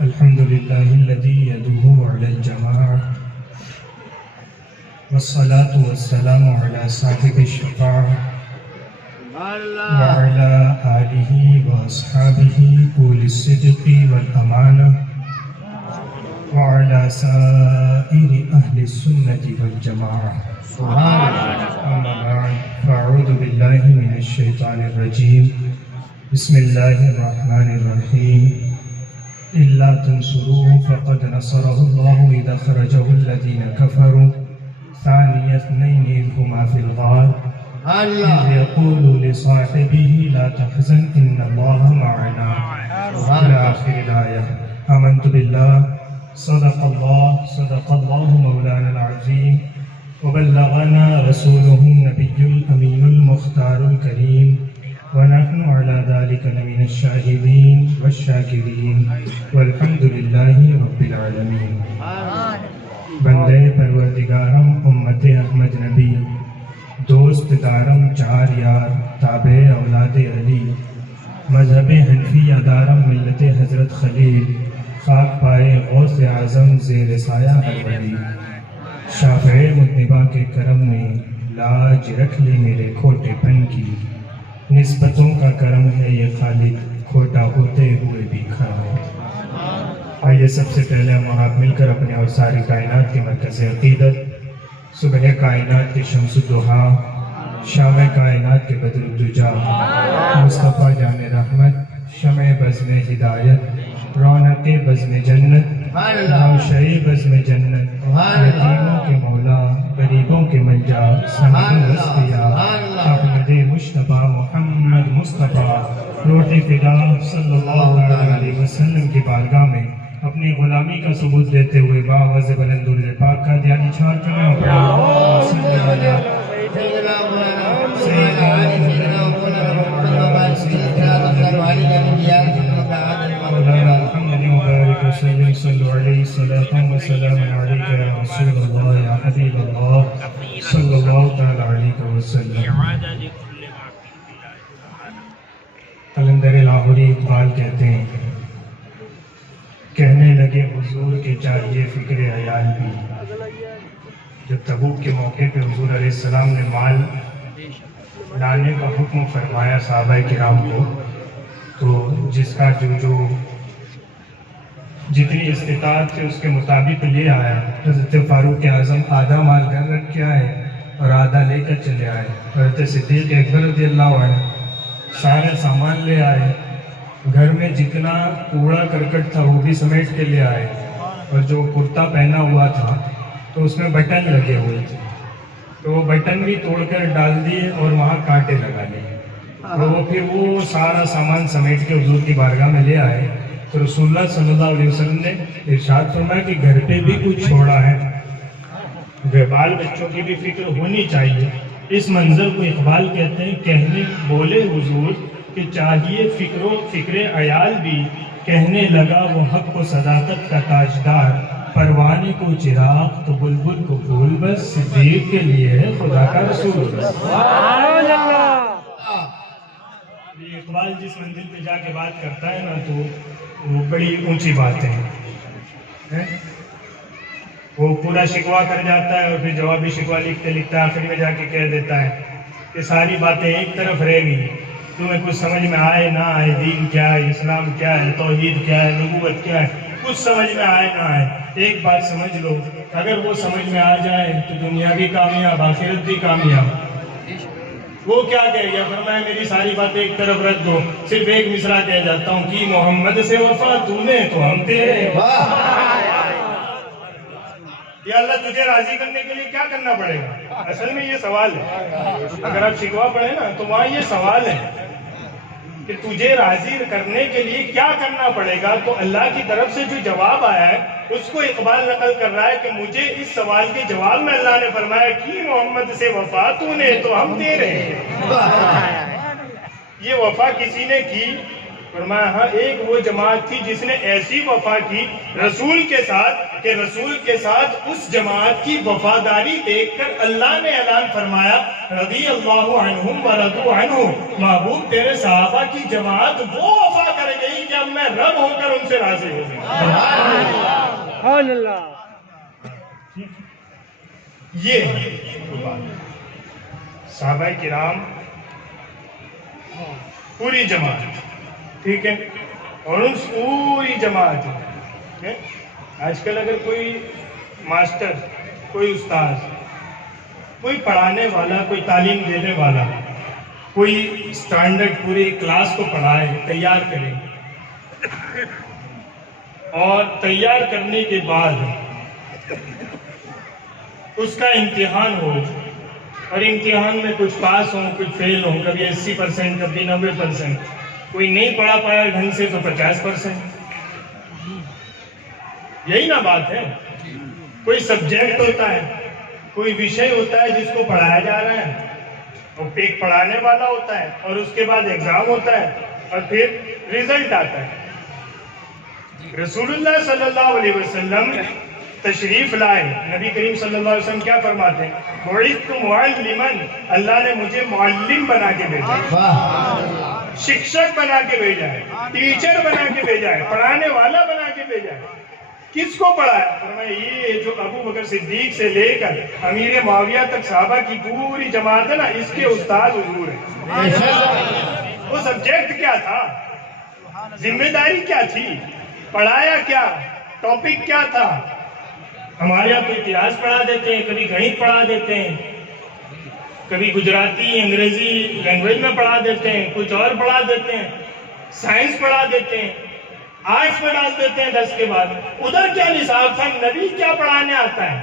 الحمد لله الذي يدعو على الجماعة والصلاة والسلام على صاحب الشفاعة وعلى آله وأصحابه أولي الصدق والأمانة وعلى سائر أهل السنة والجماعة. أما بعد فأعوذ بالله من الشيطان الرجيم. بسم الله الرحمن الرحيم. إلا تنصروه فقد نصره الله إذ أخرجه الذين كفروا ثاني اثنين إذ هما في الغار إذ يقول لصاحبه لا تحزن إن الله معنا إلى آخر الآية. آمنت بالله صدق الله مولانا العظيم وبلغنا رسوله النبي الأمين المختار الكريم ونحن على ذلك لمن الشاهدين والشاكرين والحمد لله رب العالمين. بندے پروردگارم امت احمد نبی دوست دارم چار یار تابع اولاد علی مذہب حنفی دارم ملت حضرت خلیل خاک پائے غوث اعظم زیر سایہ ہر ولی شافع مذنبہ کے کرم میں لاج رکھ لی میرے کھوٹے پن کی نسبتوں کا کرم ہے یہ خالق کھوٹا ہوتے ہوئے بھی کھڑا ہے. آئیے سب سے پہلے ہم اور آپ مل کر اپنے اور ساری کائنات کے مرکز عقیدت صبح کائنات کے شمس الضحیٰ شام کائنات کے بدر الدجا مصطفیٰ جان رحمت شمع بزم ہدایت رونق بزم جنت نوشئی بزم جنت یتیموں کے مولا غریبوں کے ملجا سند الاسقیاء احمد مجتبیٰ محمد مصطفیٰ روح فدا صلی اللہ علیہ وسلم کی بارگاہ میں اپنی غلامی کا ثبوت دیتے ہوئے باوز بلند درود پاک کا دیانی چھار کرنا پڑا. صلوا علیہ صلاۃ و سلام علیک یا رسول اللہ یا حبیب اللہ صلی اللہ تعالی علیہ وسلم. قلندر لاہوری اقبال کہتے ہیں کہنے لگے حضور کے چاہیے فکر عیال بھی. جب تبوک کے موقع پہ حضور علیہ السلام نے مال لانے کا حکم فرمایا صحابہ کرام کو تو جس کا جو جتنی استطاعت تھی اس کے مطابق لے آیا. حضرت فاروق اعظم آدھا مال گھر رکھ کے آئے اور آدھا لے کر چلے آئے. حضرت صدیق اکبر رضی اللہ عنہ سارا سامان لے آئے. گھر میں جتنا کوڑا کرکٹ تھا وہ بھی سمیٹ کے لے آئے اور جو کرتا پہنا ہوا تھا تو اس میں بٹن لگے ہوئے تھے تو وہ بٹن بھی توڑ کر ڈال دیے اور وہاں کانٹے لگا لیے. وہ پھر وہ سارا سامان سمیٹ کے حضور کی بارگاہ میں لے آئے تو رسول اللہ صلی اللہ علیہ وسلم نے ارشاد فرمایا کہ گھر پہ بھی کچھ چھوڑا ہے. بال بچوں کی بھی فکر ہونی چاہیے. اس منظر کو اقبال کہتے ہیں کہنے بولے حضور کہ چاہیے فکر عیال بھی کہنے لگا وہ حق و صداقت کا تاجدار پروانے کو چراغ تو بلبل کو پھول بس صدیق کے لیے ہے خدا کا رسول بس. اقبال جس منزل پہ جا کے بات کرتا ہے نا تو وہ بڑی اونچی بات ہے. وہ پورا شکوہ کر جاتا ہے اور پھر جوابی شکوہ لکھتے لکھتے آخر میں جا کے کہہ دیتا ہے کہ ساری باتیں ایک طرف رہ گئی تمہیں کچھ سمجھ میں آئے نہ آئے دین کیا ہے اسلام کیا ہے توحید کیا ہے نبوت کیا ہے کچھ سمجھ میں آئے نہ آئے ایک بات سمجھ لو اگر وہ سمجھ میں آ جائے تو دنیا بھی کامیاب آخرت بھی کامیاب. وہ کیا کہہ گیا فرمایا میری ساری باتیں ایک طرف رکھ دو صرف ایک مصرع کہہ جاتا ہوں کہ محمد سے وفا تو نے تو ہم تیرے. یا اللہ تجھے راضی کرنے کے لیے کیا کرنا پڑے گا. اصل میں یہ سوال ہے اگر آپ شکوہ پڑھیں نا تو وہاں یہ سوال ہے کہ تجھے راضی کرنے کے لیے کیا کرنا پڑے گا. تو اللہ کی طرف سے جو جواب آیا ہے اس کو اقبال نقل کر رہا ہے کہ مجھے اس سوال کے جواب میں اللہ نے فرمایا کہ محمد سے وفا تو نے تو ہم تیرے. یہ وفا کسی نے کی فرمایا ہاں ایک وہ جماعت تھی جس نے ایسی وفا کی رسول کے ساتھ کہ رسول کے ساتھ اس جماعت کی وفاداری دیکھ کر اللہ نے اعلان فرمایا رضی اللہ عنہم ورضوا عنہ، محبوب تیرے صحابہ کی جماعت وہ وفا کر گئی کہ اب میں رب ہو کر ان سے راضی ہو گئی۔ یہ صحابہ کرام پوری جماعت، ٹھیک ہے، اور اس پوری جماعت ٹھیک ہے۔ آج کل اگر کوئی ماسٹر، کوئی استاذ، کوئی پڑھانے والا، کوئی تعلیم دینے والا کوئی اسٹینڈرڈ پوری کلاس کو پڑھائے، تیار کرے، اور تیار کرنے کے بعد اس کا امتحان ہو، اور امتحان میں کچھ پاس ہوں کچھ فیل ہوں، کبھی 80%، کبھی 90%، کوئی نہیں پڑھا پایا ڈھنگ سے تو 50%۔ یہی نا بات ہے۔ کوئی سبجیکٹ ہوتا ہے، کوئی وشے ہوتا ہے جس کو پڑھایا جا رہا ہے، اور ایک پڑھانے والا ہوتا ہے، اور اس کے بعد ایگزام ہوتا ہے، اور پھر ریزلٹ آتا ہے۔ رسول اللہ صلی اللہ علیہ وسلم تشریف لائے، نبی کریم صلی اللہ علیہ وسلم کیا فرماتے ہیں؟ بعثت معلما، اللہ نے مجھے معلم بنا کے بھیجا، شکشک بنا کے بھیجا ہے، ٹیچر بنا کے بھیجا ہے، پڑھانے والا بنا کے بھیجا ہے۔ کس کو پڑھایا؟ فرمایا یہ جو ابو بکر صدیق سے لے کر امیر معاویہ تک صحابہ کی پوری جماعت ہے نا، اس کے استاد حضور ہیں۔ وہ سبجیکٹ کیا تھا، ذمہ داری کیا تھی، پڑھایا کیا، ٹاپک کیا تھا؟ ہمارے یہاں تو اتہاس پڑھا دیتے ہیں، کبھی گణت پڑھا دیتے ہیں، کبھی گجراتی انگریزی لینگویج میں پڑھا دیتے ہیں، کچھ اور پڑھا دیتے ہیں، سائنس پڑھا دیتے ہیں، آرٹس میں ڈال دیتے ہیں 10 کے بعد۔ ادھر کیا نصاب تھا، نبی کیا پڑھانے آتا ہے؟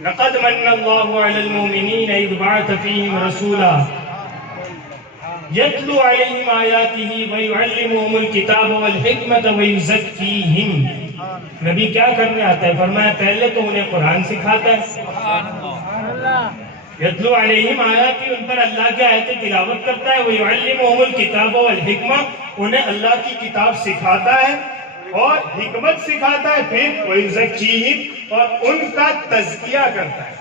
لَقَدْ مَنَّ اللَّهُ عَلَى الْمُؤْمِنِينَ إِذْ بَعَثَ فِيهِمْ رَسُولًا يَتْلُو عَلَيْهِمْ آيَاتِهِ وَيُعَلِّمُهُمُ الْكِتَابَ وَالْحِكْمَةَ وَيُزَكِّيهِمْ۔ نبی کیا کرنے آتا ہے؟ فرمایا پہلے تو انہیں قرآن سکھاتا ہے، یتلو علیہم آیاتی، ان پر اللہ کی آیتیں تلاوت کرتا ہے، وَيُعَلِّمُهُمُ الْكِتَابَ وَالْحِكْمَةَ، انہیں اللہ کی کتاب سکھاتا ہے اور حکمت سکھاتا ہے، پھر وَيُزَكِّيهِمْ، اور ان کا تزکیہ کرتا ہے۔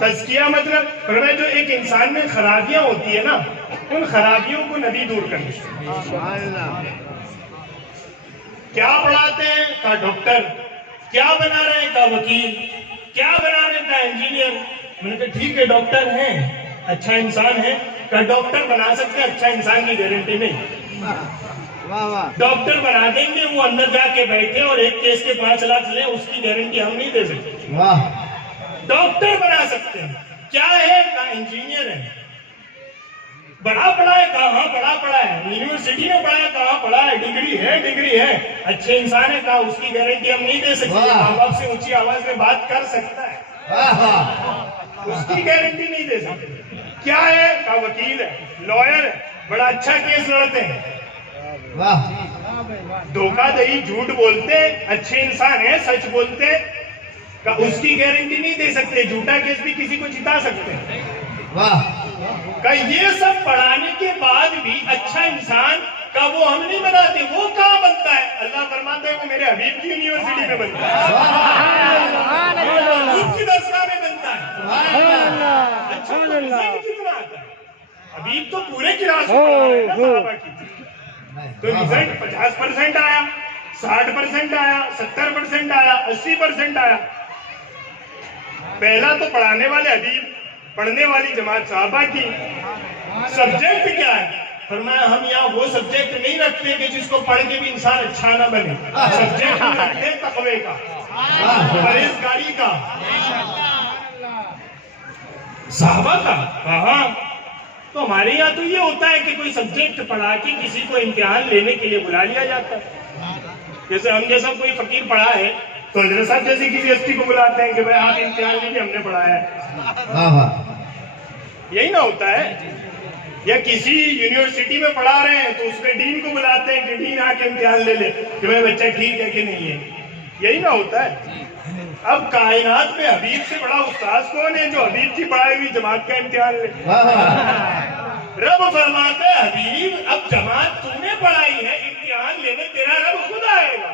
تزکیہ مطلب فرمایا جو ایک انسان میں خرابیاں ہوتی ہے نا، ان خرابیوں کو نبی دور کرتے ہیں۔ کیا پڑھاتے ہیں؟ کہا ڈاکٹر۔ کیا بنا رہے ہیں؟ کہا وکیل۔ کیا بنا رہے ہیں؟ کہا انجینئر۔ میں نے کہا ٹھیک ہے ڈاکٹر ہیں، اچھا انسان ہے، کہا ڈاکٹر بنا سکتے ہیں، اچھا انسان کی گارنٹی نہیں۔ ڈاکٹر بنا دیں گے، وہ اندر جا کے بیٹھے اور ایک کیس کے 5 لاکھ لیں، اس کی گارنٹی ہم نہیں دے سکتے۔ ڈاکٹر بنا سکتے ہیں۔ کیا ہے؟ کہا انجینئر ہے۔ بڑا پڑھا ہے؟ کہا ہاں بڑا پڑھا ہے۔ یونیورسٹی میں پڑھا ہے؟ کہا پڑھا ہے۔ ڈگری ہے؟ ڈگری ہے۔ اچھے انسان ہے؟ کہا اس کی گارنٹی ہم نہیں دے سکتے، ماں باپ سے اونچی آواز میں بات کر سکتا ہے، اس کی گارنٹی نہیں دے سکتے۔ کیا ہے؟ کہا وکیل ہے، لائر ہے، بڑا اچھا کیس لڑتے ہیں۔ دھوکہ دہی جھوٹ بولتے، اچھے انسان ہیں، سچ بولتے، کہ اس کی گارنٹی نہیں دے سکتے، جھوٹا کیس بھی کسی کو جتا سکتے ہیں۔ کہ یہ سب پڑھانے کے بعد بھی اچھا انسان کا وہ ہم نہیں بناتے، وہ کہاں بنتا ہے؟ اللہ فرماتا ہے وہ میرے حبیب کی یونیورسٹی میں بنتا ہے، حبیب کی درسگاہ میں بنتا ہے۔ اچھا کتنا آتا ہے؟ حبیب تو پورے کلاس میں پڑھا رہے ہیں نا صحابہ کی، تو رزلٹ 50% آیا، 60% آیا، 70% آیا، 80% آیا۔ پہلا تو پڑھانے والے حبیب، پڑھنے والی جماعت صحابہ کی۔ سبجیکٹ کیا ہے؟ فرمایا ہم یہاں وہ سبجیکٹ نہیں رکھتے کہ جس کو پڑھ کے بھی انسان اچھا نہ بنے، سبجیکٹ ہم رکھتے ہیں تقوی کا، پرہیزگاری کا، صحابہ کا۔ کہاں؟ تو ہمارے یہاں تو یہ ہوتا ہے کہ کوئی سبجیکٹ پڑھا کے کسی کو امتحان لینے کے لیے بلا لیا جاتا ہے۔ جیسے ہم جیسا کوئی فقیر پڑھا ہے تو حضرت صاحب جیسے کسی ہستی کو بلاتے ہیں کہ بھائی آپ امتحان لیجیے، ہم نے پڑھایا ہے۔ یہی نہ ہوتا ہے؟ یا کسی یونیورسٹی میں پڑھا رہے ہیں تو اس میں ڈین کو بلاتے ہیں کہ ڈین آ کے امتحان لے لے کہ بھائی بچہ ٹھیک ہے کہ نہیں ہے۔ یہی نہ ہوتا ہے؟ اب کائنات میں حبیب سے بڑا استاذ کون ہے جو حبیب کی پڑھائی ہوئی جماعت کا امتحان لے؟ رب فرماتا ہے حبیب اب جماعت تو نے پڑھائی ہے، امتحان لینے تیرا رب خود آئے گا۔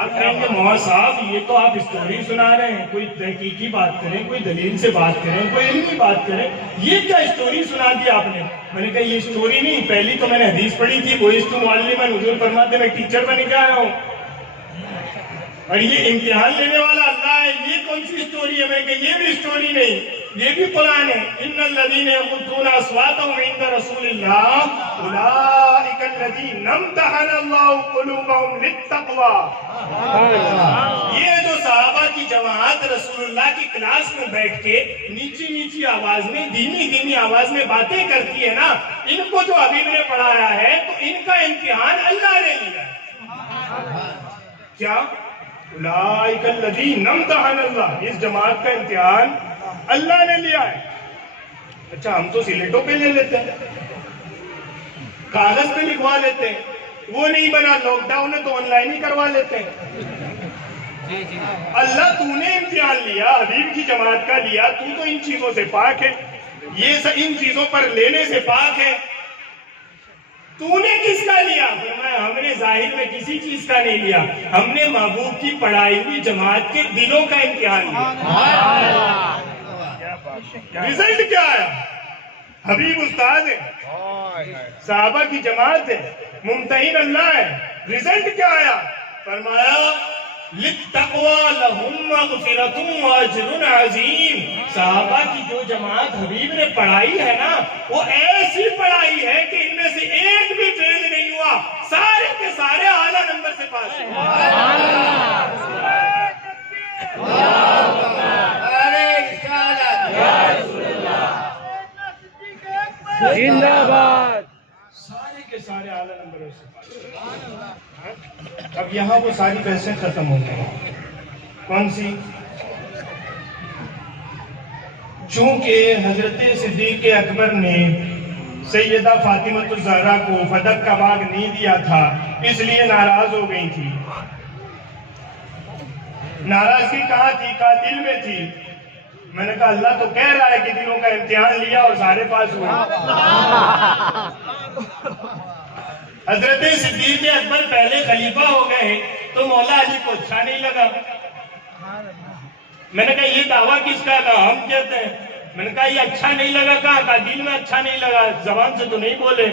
آپ کہیں گے مولانا صاحب یہ تو آپ اسٹوری سنا رہے ہیں، کوئی تحقیقی بات کریں، کوئی دلیل سے بات کریں، کوئی علمی بات کریں، یہ کیا اسٹوری سنا دی آپ نے؟ میں نے کہا یہ اسٹوری نہیں، پہلی تو میں نے حدیث پڑھی تھی، بوئستو معلما، حضور فرماتے میں ٹیچر بن کے آیا ہوں، اور یہ امتحان لینے والا اللہ ہے، یہ کون سی اسٹوری ہے؟ میں کہ یہ بھی اسٹوری نہیں، یہ بھی قرآن ہے۔ ان الذین یغضون اصواتهم عند رسول اللہ اولئک الذین امتحن اللہ قلوبهم للتقوی۔ یہ جو صحابہ کی جماعت رسول اللہ کی کلاس میں بیٹھ کے نیچی نیچی آواز میں، دھیمی دھیمی آواز میں باتیں کرتی ہے نا، ان کو جو حبیب نے پڑھایا ہے تو ان کا امتحان اللہ نے لیا ہے۔ کیا؟ اولئک الذین امتحن اللہ، اس جماعت کا امتحان اللہ نے لیا ہے۔ اچھا ہم تو سلیٹوں پہ لے لیتے ہیں، کاغذ پہ لکھوا لیتے ہیں، وہ نہیں بنا لاک ڈاؤن ہے تو آن لائن ہی کروا لیتے ہیں۔ اللہ تو نے امتحان لیا، حبیب کی جماعت کا لیا، تو ان چیزوں سے پاک ہے، یہ ان چیزوں پر لینے سے پاک ہے، تو نے کس کا لیا؟ فرمایا ہم نے ظاہر میں کسی چیز کا نہیں لیا، ہم نے محبوب کی پڑھائی ہوئی جماعت کے دلوں کا امتحان لیا۔ رزلٹ کیا ہے؟ حبیب استاد ہے، صحابہ کی جماعت ہے، ممتحن اللہ ہے، رزلٹ کیا آیا؟ فرمایا لِلتَّقْوَى لَهُمْ مَغْفِرَةٌ وَأَجْرٌ عَظِيمٌ۔ صحابہ کی جو جماعت حبیب نے پڑھائی ہے نا، وہ ایسی پڑھائی ہے کہ ان میں سے ایک بھی فیل نہیں ہوا، سارے کے سارے اعلیٰ نمبر سے پاس ہوئے۔ زندہ باد، سارے کے سارے اعلیٰ نمبروں سے پاس ہوئے۔ اب یہاں وہ ساری بحثیں ختم ہو گئی۔ کون سی؟ چونکہ حضرت صدیق اکبر نے سیدہ فاطمہ الزہرا کو فدق کا باغ نہیں دیا تھا، اس لیے ناراض ہو گئی تھی۔ ناراضگی کہاں تھی؟ کہا دل میں تھی۔ میں نے کہا اللہ تو کہہ رہا ہے کہ دلوں کا امتحان لیا اور سارے پاس ہوئے۔ حضرت صدیق اکبر پہلے خلیفہ ہو گئے تو مولا علی کو اچھا نہیں لگا۔ میں نے کہا یہ دعویٰ کس کا؟ کہا ہم کہتے ہیں۔ میں نے کہا یہ اچھا نہیں لگا، کہا دل میں اچھا نہیں لگا، زبان سے تو نہیں بولے۔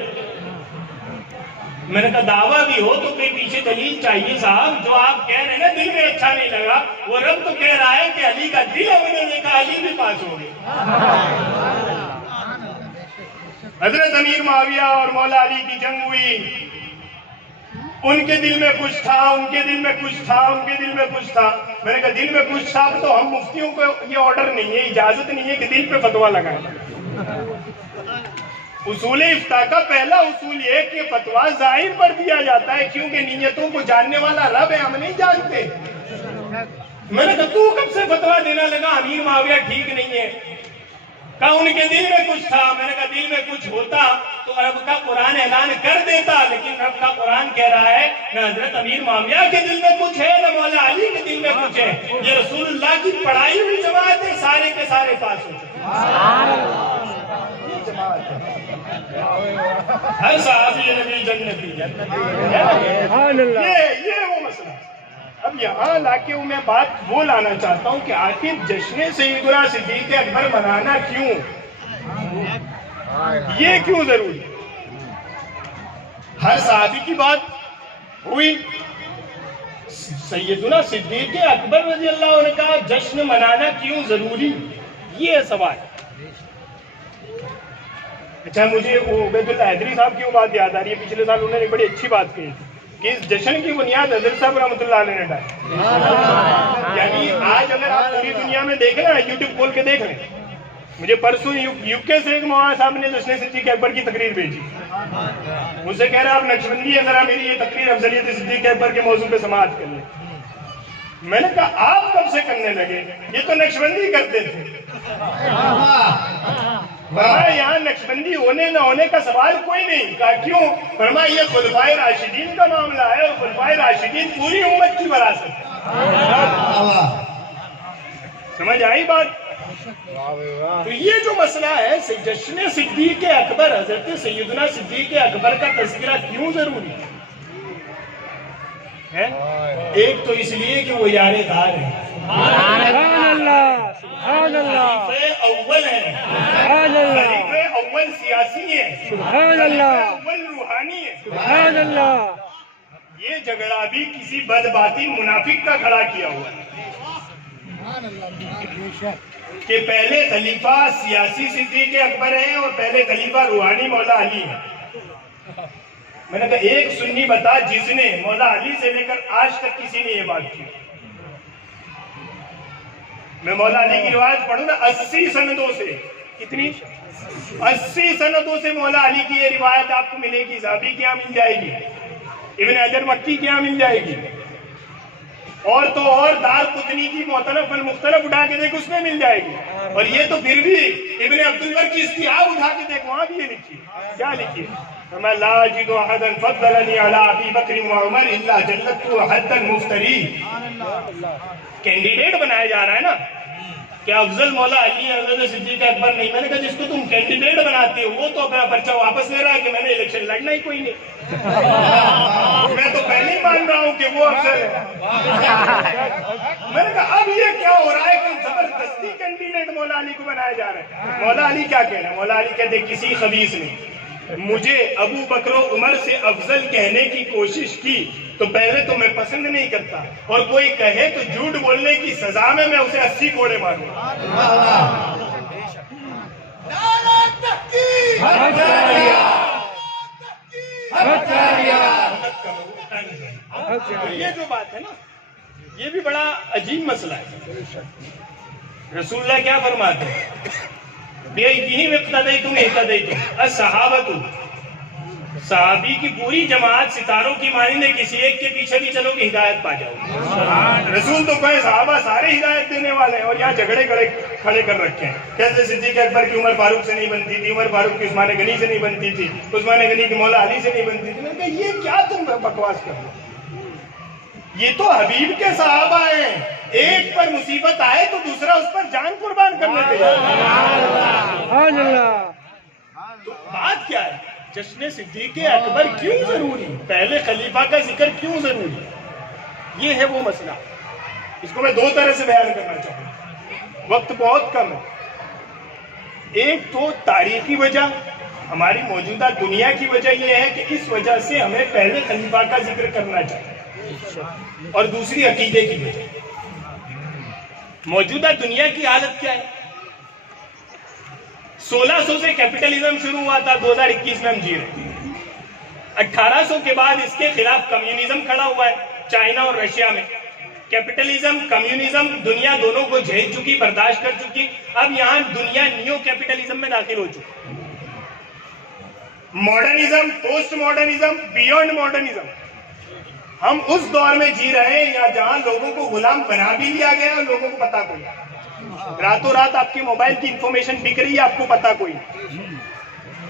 میں نے کہا دعویٰ بھی ہو تو کوئی پیچھے دلیل چاہیے صاحب، جو آپ کہہ رہے ہیں نا دل میں اچھا نہیں لگا، وہ رب تو کہہ رہا ہے کہ علی کا دل ہم نے دیکھا، علی بھی پاس ہو گئے۔ حضرت امیر معاویہ اور مولا علی کی جنگ ہوئی، ان کے دل میں کچھ تھا، ان کے دل میں کچھ تھا، ان کے دل میں کچھ تھا۔ میں نے کہا دل میں کچھ تھا تو ہم مفتیوں کو یہ آرڈر نہیں ہے، اجازت نہیں ہے کہ دل پہ فتویٰ لگائیں۔ اصول افتاء کا پہلا اصول یہ ہے کہ فتویٰ ظاہر پر دیا جاتا ہے، کیونکہ نیتوں کو جاننے والا رب ہے، ہم نہیں جانتے۔ میں نے کہا تو کب سے فتویٰ دینا لگا امیر معاویہ ٹھیک نہیں ہے؟ کہا ان کے دل میں کچھ تھا۔ میں نے کہا دل میں کچھ ہوتا تو رب کا قرآن اعلان کر دیتا، لیکن رب کا قرآن کہہ رہا ہے نہ حضرت امیر معاویہ کے دل میں کچھ ہے نہ مولا علی کے دل میں کچھ ہے، یہ رسول اللہ کی پڑھائی ہوئی جماعت ہے، سارے کے سارے پاس ہو چکے۔ ہر صحابی نبی جنتی، یہ وہ مسئلہ۔ اب یہاں لا کے میں بات وہ لانا چاہتا ہوں کہ آخر جشن سیدنا صدیق اکبر منانا کیوں؟ یہ کیوں ضروری؟ ہر صحابی کی بات ہوئی، سیدنا صدیق اکبر رضی اللہ عنہ کا جشن منانا کیوں ضروری؟ یہ سوال۔ اچھا مجھے عبید اللہ حیدری صاحب کی وہ بات یاد آ رہی ہے، پچھلے سال انہوں نے بڑی اچھی بات کہی کہ اس جشن کی بنیاد حضرت صاحب رحمۃ اللہ علیہ نے ڈالی۔ یعنی آج اگر آپ پوری دنیا میں دیکھ رہے ہیں، یوٹیوب کھول کے دیکھ رہے ہیں، مجھے پرسوں یو کے سے ایک مولانا صاحب نے جشن صدیق اکبر کی تقریر بھیجی، مجھ سے کہہ رہے آپ نقشبندی ہے، ذرا میری یہ تقریر افضلیت صدیق اکبر کے موضوع پہ سماعت کر لیں۔ میں نے کہا آپ کب سے کرنے لگے؟ یہ تو نقشبندی کرتے تھے۔ فرمایا یہاں نقشبندی ہونے نہ ہونے کا سوال کوئی نہیں۔ کہا کیوں؟ فرمایا یہ خلفائے راشدین کا معاملہ ہے، اور خلفائے راشدین پوری امت کی وراثت ہے۔ سمجھ آئی بات؟ تو یہ جو مسئلہ ہے جشن صدیق اکبر حضرت سیدنا صدیق اکبر کا تذکرہ کیوں ضروری ہے؟ ایک تو اس لیے کہ وہ یار دار ہے، سبحان اللہ، سبحان اللہ، خلیفہ اول ہے، سبحان اللہ، خلیفہ اول سیاسی ہے، سبحان اللہ، خلیفہ اول روحانی ہے۔ سبحان اللہ، یہ جھگڑا بھی کسی بدباطی منافق کا کھڑا کیا ہوا ہے کہ پہلے خلیفہ سیاسی صدیق اکبر ہے اور پہلے خلیفہ روحانی مولا علی ہے۔ میں نے کہا ایک سنی بتا جس نے مولا علی سے لے کر آج تک کسی نے یہ بات کی۔ میں مولا علی کی روایت پڑھوں نا 80 سندوں سے، کتنی 80 سندوں سے مولا علی کی یہ روایت آپ کو ملے گی۔ ذہبی کیا مل جائے گی، ابن حجر مکی کیا مل جائے گی، اور تو اور دار قطنی کی مختلف المختلف اٹھا کے دیکھ اس میں مل جائے گی۔ اور یہ تو پھر بھی ابن عبدالبر کی استیاب اٹھا کے دیکھ وہاں بھی یہ لکھی کیا لکھی ہے، میں لا اجد احدا فضلنی علی ابی بکر وعمر الا جلدت حدا مفتری۔ کینڈیڈیٹ بنایا جا رہا ہے نا کہ افضل مولا علی ہے، حضرت صدیق اکبر نہیں۔ میں نے کہا جس کو تم کینڈیڈیٹ بناتے ہو وہ تو اپنا پرچہ واپس لے رہا ہے کہ میں نے الیکشن لڑنا ہی کوئی نہیں۔ میں تو پہلے ہی مان رہا ہوں کہ وہ افضل ہے۔ میں نے کہا اب یہ کیا ہو رہا ہے کہ زبردستی کینڈیڈیٹ مولا علی کو بنایا جا رہا ہے۔ مولا علی کیا کہنا ہے؟ مولا علی کہتے کسی خبیث نے مجھے ابو بکر و عمر سے افضل کہنے کی کوشش کی تو پہلے تو میں پسند نہیں کرتا، اور کوئی کہے تو جھوٹ بولنے کی سزا میں اسے 80 کوڑے ماروں۔ یہ جو بات ہے نا یہ بھی بڑا عجیب مسئلہ ہے۔ رسول اللہ کیا فرماتے ہیں؟ بِأَيِّهِمْ اقْتَدَيْتُمْ اهْتَدَيْتُمْ الصَّحَابَةُ، صحابی کی پوری جماعت ستاروں کی مانند ہے، کسی ایک کے پیچھے بھی چلو کہ ہدایت پا جاؤ۔ رسول تو کہے صحابہ سارے ہدایت دینے والے ہیں، اور یہاں جھگڑے کھڑے کر رکھے ہیں۔ کیسے صدیق اکبر کی عمر فاروق سے نہیں بنتی تھی، عمر فاروق کی عثمان غنی سے نہیں بنتی تھی، عثمان غنی کی مولا علی سے نہیں بنتی تھی۔ میں نے کہا یہ کیا تم بکواس کر رہے ہو؟ یہ تو حبیب کے صحابہ ہیں، ایک پر مصیبت آئے تو دوسرا اس پر جان قربان کرنے تیار ہے۔ سبحان اللہ، تو بات کیا ہے؟ جشن صدیق اکبر کیوں ضروری؟ پہلے خلیفہ کا ذکر کیوں ضروری؟ یہ ہے وہ مسئلہ، اس کو میں دو طرح سے بیان کرنا چاہوں گا، وقت بہت کم ہے۔ ایک تو تاریخی وجہ، ہماری موجودہ دنیا کی وجہ یہ ہے کہ اس وجہ سے ہمیں پہلے خلیفہ کا ذکر کرنا چاہیے، اور دوسری عقیدے کی وجہ۔ موجودہ دنیا کی حالت کیا ہے؟ 1600 سے کیپٹلزم شروع ہوا تھا، 2021 میں ہم جی رہے ہیں۔ 1800 کے بعد اس کے خلاف کمیونزم کھڑا ہوا ہے چائنا اور رشیا میں۔ کیپٹلزم کمیونزم دنیا دونوں کو جھیل چکی، برداشت کر چکی، اب یہاں دنیا نیو کیپٹلزم میں داخل ہو چکی۔ Modernism, post modernism, beyond modernism, ہم اس دور میں جی رہے ہیں جہاں لوگوں کو غلام بنا بھی لیا گیا اور لوگوں کو پتا کوئی نہیں۔ راتوں رات آپ کے موبائل کی انفارمیشن بک رہی ہے، آپ کو پتا کوئی نہیں۔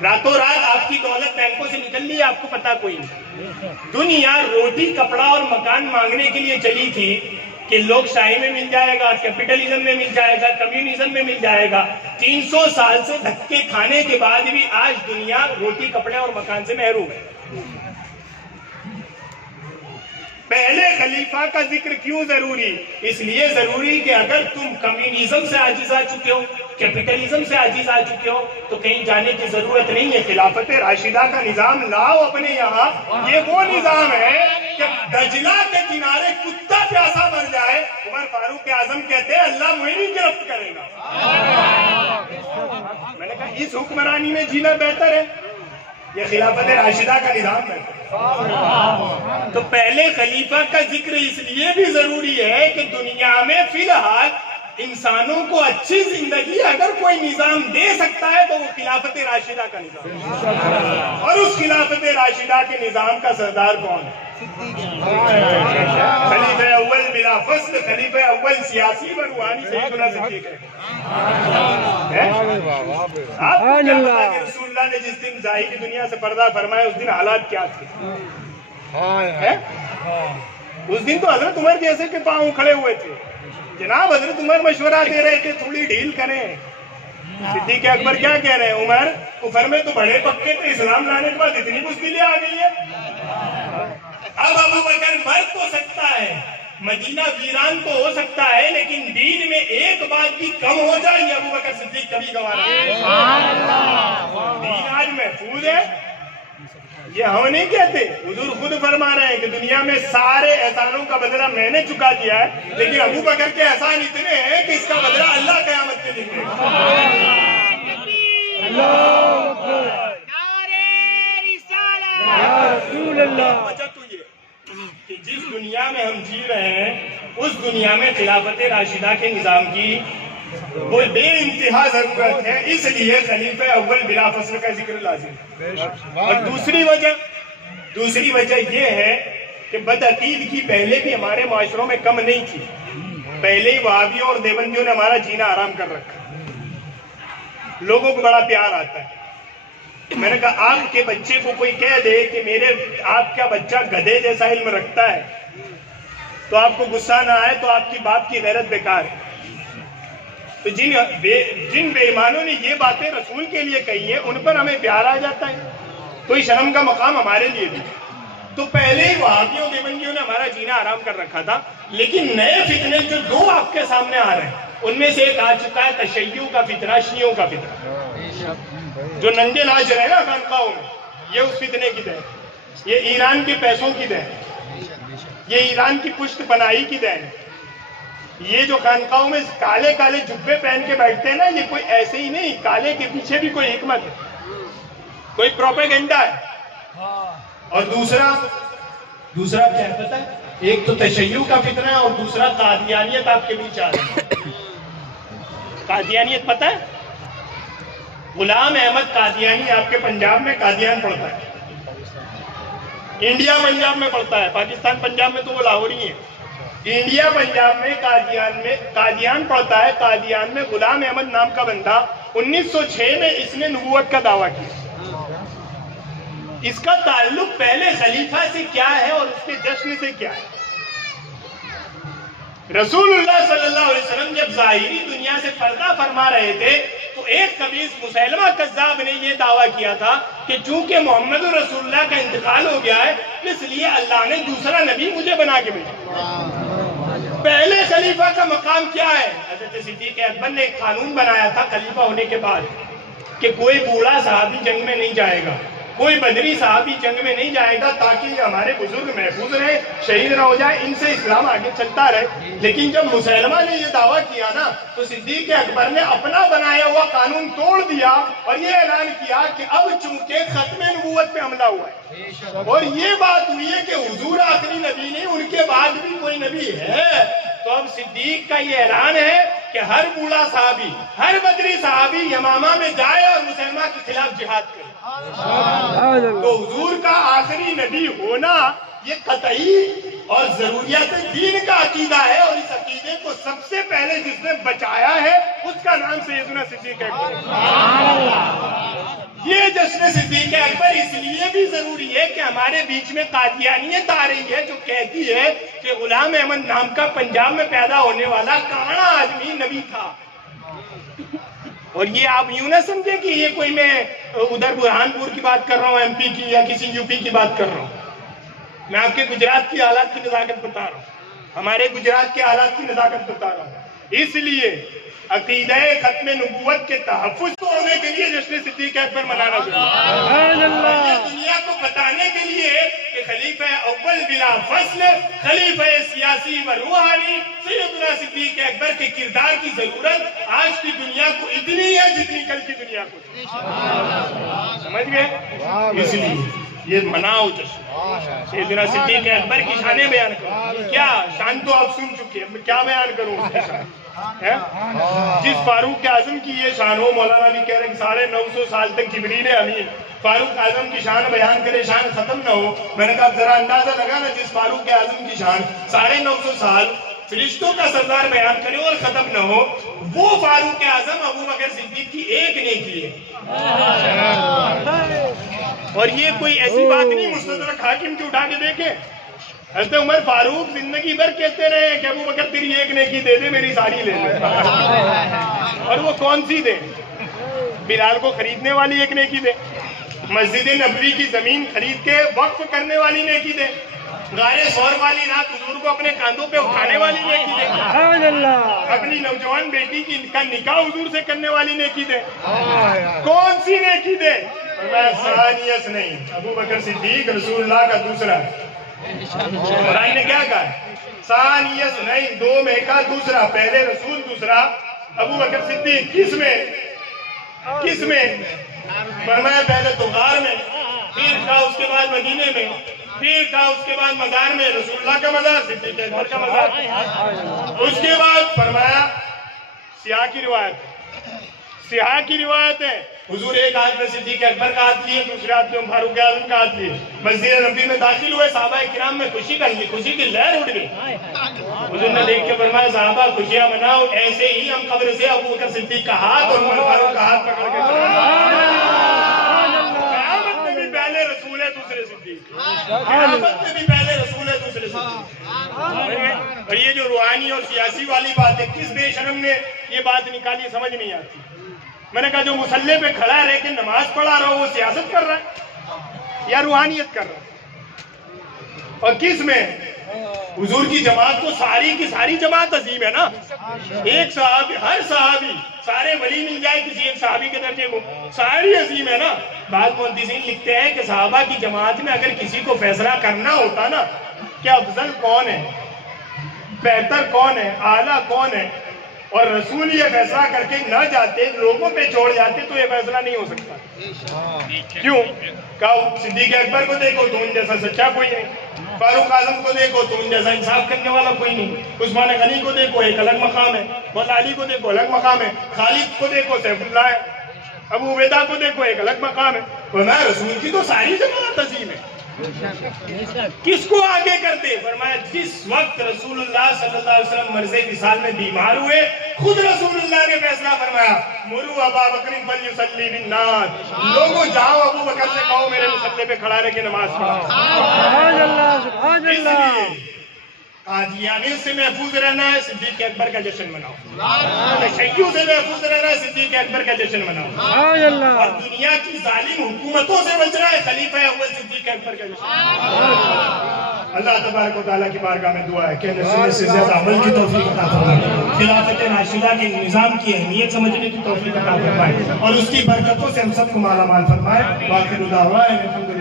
راتوں رات آپ کی دولت بینکوں سے نکل رہی ہے، آپ کو پتا کوئی نہیں۔ دنیا روٹی کپڑا اور مکان مانگنے کے لیے چلی تھی کہ لوگ شاہی میں مل جائے گا، کیپٹلزم میں مل جائے گا، کمیونزم میں مل جائے گا۔ 300 سال سے دھکے کھانے کے بعد بھی آج دنیا روٹی کپڑے اور مکان سے محروم ہے۔ پہلے خلیفہ کا ذکر کیوں ضروری؟ اس لیے ضروری کہ اگر تم کمیونزم سے عاجز آ چکے ہو، کیپٹلزم سے عاجز آ چکے ہو، تو کہیں جانے کی ضرورت نہیں ہے، خلافت راشدہ کا نظام لاؤ اپنے یہاں۔ یہ وہ نظام ہے کہ دجلہ کے کنارے کتا پیاسا مر جائے، عمر فاروق اعظم کہتے ہیں اللہ مجھے نہیں گرفت کرے گا۔ میں نے کہا اس حکمرانی میں جینا بہتر ہے، یہ خلافت راشدہ کا نظام ہے۔ تو پہلے خلیفہ کا ذکر اس لیے بھی ضروری ہے کہ دنیا میں فی الحال انسانوں کو اچھی زندگی اگر کوئی نظام دے سکتا ہے تو وہ خلافت راشدہ کا نظام، اور اس خلافت راشدہ کے نظام کا سردار کون ہے؟ خلیفہ اول بلا فصل، خلیفہ اول سیاسی و روحانی سیدنا صدیق ہے۔ آپ کو کیا پتا کہ رسول اللہ نے جس دن ظاہر کی دنیا سے پردہ فرمایا اس دن حالات کیا تھے؟ اس دن تو حضرت عمر جیسے کے پاؤں کھڑے ہوئے تھے، جناب حضرت عمر مشورہ دے رہے تھے تھوڑی ڈھیل کریں. صدیق اکبر کیا کہہ رہے ہیں؟ عمر کفر میں تو بڑے پکے تھے، اسلام لانے کے بعد اتنی بزدلی آ گئی ہے. اب ابو بکر مر تو سکتا ہے، مدینہ ویران تو ہو سکتا ہے، لیکن دین میں ایک بات بھی کم ہو جائے یہ ابو بکر صدیق کبھی گوارا نہیں. دین آج محفوظ ہے، یہ ہم نہیں کہتے، حضور خود فرما رہے ہیں کہ دنیا میں سارے احسانوں کا بدلہ میں نے چکا دیا ہے، لیکن ابو بکر کے احسان اتنے ہیں کہ اس کا بدلہ اللہ قیامت کے دن دے گا. رسول اللہ. وجہ تو یہ کہ جس دنیا میں ہم جی رہے ہیں اس دنیا میں خلافت راشدہ کے نظام کی وہ بے انتہا ضرورت ہے، اس لیے خلیفہ اول بلا فصل کا ذکر لازم ہے. اور دوسری وجہ یہ ہے کہ بدعقید کی پہلے بھی ہمارے معاشروں میں کم نہیں تھی. پہلے ہی وہابیوں اور دیوبندیوں نے ہمارا جینا آرام کر رکھا. لوگوں کو بڑا پیار آتا ہے. میں نے کہا آپ کے بچے کو کوئی کہہ دے کہ آپ کا بچہ گدھے جیسا علم رکھتا ہے تو آپ کو غصہ نہ آئے تو آپ کی باپ کی غیرت بیکار ہے. تو جن بے ایمانوں نے یہ باتیں رسول کے لیے کہی ہیں ان پر ہمیں پیار آ جاتا ہے. کوئی شرم کا مقام ہمارے لیے بھی. تو پہلے ہی وہابیوں دیوبندیوں نے ہمارا جینا آرام کر رکھا تھا، لیکن نئے فتنے جو دو آپ کے سامنے آ رہے ہیں ان میں سے ایک آ چکا ہے تشیع کا فتنہ، شیعوں کا فتنہ، جو ننگے ناچ رہے ہیں نا خانقاہوں میں. یہ اس فتنے کی دین، یہ ایران کے پیسوں کی دین، یہ ایران کی پشت پناہی کی دین. یہ جو خانقاہوں میں کالے کالے جبے پہن کے بیٹھتے ہیں نا، یہ کوئی ایسے ہی نہیں، کالے کے پیچھے بھی کوئی حکمت ہے، کوئی پروپیگنڈا ہے. اور دوسرا کیا ہے پتہ ہے؟ ایک تو تشیع کا فتنہ ہے اور دوسرا قادیانیت آپ کے بیچ آ رہی ہے. قادیانیت پتہ ہے؟ غلام احمد قادیانی آپ کے پنجاب میں قادیان پڑھتا ہے، انڈیا پنجاب میں پڑھتا ہے، پاکستان پنجاب میں تو وہ لاہوری ہیں. انڈیا پنجاب میں قادیان پڑھتا ہے. قادیان میں غلام احمد نام کا بندہ 1906 میں اس نے نبوت کا دعویٰ کیا. اس کا تعلق پہلے خلیفہ سے کیا ہے اور اس کے جشن سے کیا ہے؟ رسول اللہ صلی اللہ علیہ وسلم جب ظاہری دنیا سے پردہ فرما رہے تھے تو ایک خبیث مسیلمہ کذاب نے یہ دعویٰ کیا تھا کہ چونکہ محمد رسول اللہ کا انتقال ہو گیا ہے اس لیے اللہ نے دوسرا نبی مجھے بنا کے بھیجا. پہلے خلیفہ کا مقام کیا ہے؟ حضرت صدیق اکبر نے ایک قانون بنایا تھا خلیفہ ہونے کے بعد کہ کوئی بوڑھا صحابی جنگ میں نہیں جائے گا، کوئی بدری صحابی جنگ میں نہیں جائے گا تاکہ یہ ہمارے بزرگ محفوظ رہے، شہید نہ ہو جائے، ان سے اسلام آگے چلتا رہے. لیکن جب مسلمہ نے یہ دعویٰ کیا نا تو صدیق اکبر نے اپنا بنایا ہوا قانون توڑ دیا اور یہ اعلان کیا کہ اب چونکہ ختم نبوت پہ حملہ ہوا ہے اور یہ بات ہوئی ہے کہ حضور آخری نبی نہیں، ان کے بعد بھی کوئی نبی ہے، تو اب صدیق کا یہ اعلان ہے کہ ہر بوڑھا صحابی، ہر بدری صحابی یمامہ میں جائے اور مسلمہ کے خلاف جہاد کرے. تو حضور کا آخری نبی ہونا یہ قطعی اور ضروریات دین کا عقیدہ ہے، اور اس عقیدے کو سب سے پہلے جس نے بچایا ہے اس کا نام سیدنا صدیق اکبر. یہ جشن صدیق اکبر اس لیے بھی ضروری ہے کہ ہمارے بیچ میں قادیانیت آ رہی ہے جو کہتی ہے کہ غلام احمد نام کا پنجاب میں پیدا ہونے والا کانا آدمی نبی تھا. اور یہ آپ یوں نہ سمجھے کہ یہ کوئی میں ادھر برہانپور کی بات کر رہا ہوں، ایم پی کی یا کسی یو پی کی بات کر رہا ہوں. میں آپ کے گجرات کی حالات کی نزاکت بتا رہا ہوں، ہمارے گجرات کے حالات کی نزاکت بتا رہا ہوں. اس لیے عقیدہ ختم نبوت کے تحفظ کو ہونے کے لیے جشن صدیق اکبر منانا ضروری ہے. دنیا کو بتانے کے لیے کہ خلیفہ اول بلا فصل، خلیفہ سیاسی و روحانی سیدنا صدیق اکبر کے کردار کی ضرورت آج کی دنیا کو اتنی ہے جتنی کل کی دنیا کو. سمجھ گئے؟ اس لیے یہ مناؤ جشن. سیدنا صدیق اکبر کی شانیں بیان کرو. کیا شان تو آپ سن چکے ہیں، کیا بیان کروں اس کی شان؟ جس فاروق اعظم کی یہ شان ہو، مولانا بھی کہہ رہے ہیں 950 سال تک جبریل امین فاروق اعظم کی شان بیان کرے، شان ختم نہ ہو. میں نے کہا ذرا اندازہ لگا نا، جس فاروق اعظم کی شان 950 سال فرشتوں کا سردار بیان کرے اور ختم نہ ہو، وہ فاروق اعظم ابو بکر صدیق کی ایک نے کی ہے. اور یہ کوئی ایسی بات نہیں مستدرک حاکم کی اٹھا کے دیکھیں، حضرت عمر فاروق زندگی بھر کہتے رہے کہ ابو بکر تیری ایک نیکی دے دے میری ساری لے لے. اور وہ کون سی دے؟ بلال کو خریدنے والی ایک نیکی دے, مسجد نبوی کی زمین خرید کے وقف کرنے والی نیکی دے, غار ثور والی رات حضور کو اپنے کاندھوں پہ اٹھانے والی نیکی دے, سبحان اللہ. اپنی نوجوان بیٹی کا نکاح حضور سے کرنے والی نیکی دے. کون سی نیکی دے؟ میں ثانیت نہیں, ابو بکر صدیق رسول اللہ کا دوسرا. قرآن نے کیا کہا؟ ثانیت نہیں, دو میں کا دوسرا, پہلے رسول دوسرا ابو بکر صدیق. کس میں؟ کس میں؟ فرمایا پہلے تو غار میں, پھر تھا اس کے بعد مدینے میں, پھر تھا اس کے بعد مزار میں, رسول اللہ کا مزار, صدیق اکبر کا مزار. اس کے بعد فرمایا سیاہ کی روایت, سیاہ کی روایت ہے حضور ایک ہاتھ میں صدیق اکبر کا ہاتھ لیے, دوسرے ہاتھ میں فاروق اعظم کا ہاتھ لیے, مسجد نبوی میں داخل ہوئے, صحابہ کرام میں خوشی کی لہر اٹھ گئی. حضور نے دیکھ کے فرمایا صحابہ خوشیاں مناؤ, ایسے ہی ہم قبر سے ابو بکر صدیق کا ہاتھ اور عمر فاروق کا ہاتھ پکڑ کے قیامت میں بھی پہلے رسول ہے دوسرے صدیق, قیامت میں بھی پہلے رسول ہے دوسرے صدیق. اور یہ جو روحانی اور سیاسی والی بات ہے, کس بے شرم نے یہ بات نکالی سمجھ نہیں آتی. میں نے کہا جو مصلی پہ کھڑا رہ کے نماز پڑھا رہا ہو وہ سیاست کر رہا ہے یا روحانیت کر رہا ہے؟ اور کس میں؟ حضور کی جماعت تو ساری کی ساری جماعت عظیم ہے نا. ایک صحابی, ہر صحابی, سارے ولی مل جائے کسی ایک صحابی کے درجے کو, ساری عظیم ہے نا. بعض محدثین لکھتے ہیں کہ صحابہ کی جماعت میں اگر کسی کو فیصلہ کرنا ہوتا نا کہ افضل کون ہے, بہتر کون ہے, اعلیٰ کون ہے, اور رسول یہ فیصلہ کر کے نہ جاتے, لوگوں پہ چھوڑ جاتے, تو یہ فیصلہ نہیں ہو سکتا. کیوں؟ کہا صدیق اکبر کو دیکھو تو ان جیسا سچا کوئی نہیں, فاروق اعظم کو دیکھو تو ان جیسا انصاف کرنے والا کوئی نہیں, عثمان غنی کو دیکھو ایک الگ مقام ہے, مولا علی کو دیکھو الگ مقام ہے, خالد کو دیکھو سیف اللہ ہے, ابو عبیدہ کو دیکھو ایک الگ مقام ہے. فرمایا رسول کی تو ساری جماعت عظیم ہے, کس کو آگے کرتے؟ فرمایا جس وقت رسول اللہ صلی اللہ علیہ وسلم مرض وصال میں بیمار ہوئے, خود رسول اللہ نے فیصلہ فرمایا مروا ابا بکر فلیصلی بالناس, لوگوں جاؤ ابو بکر سے کہو میرے مصلی پہ کھڑا رہ کے نماز پڑھا. سبحان اللہ, سبحان اللہ. قادیانی سے محفوظ رہنا ہے, صدیق اکبر کا جشن مناؤ. تشیع سے محفوظ رہنا ہے, صدیق اکبر کا جشن مناؤ. سبحان اللہ. اور دنیا کی ظالم حکومتوں سے بچنا ہے, خلیفہ اول صدیق اکبر کا جشن. اللہ تبارک و تعالیٰ کی بارگاہ میں دعا ہے کہ سننے سے زیادہ عمل کی توفیق عطا فرمائے, خلافت راشدہ کے نظام کی اہمیت سمجھنے کی توفیق عطا فرمائے, اور اس کی برکتوں سے ہم سب کو مالا مال فرمائے. وآخر دعوانا الحمدللہ.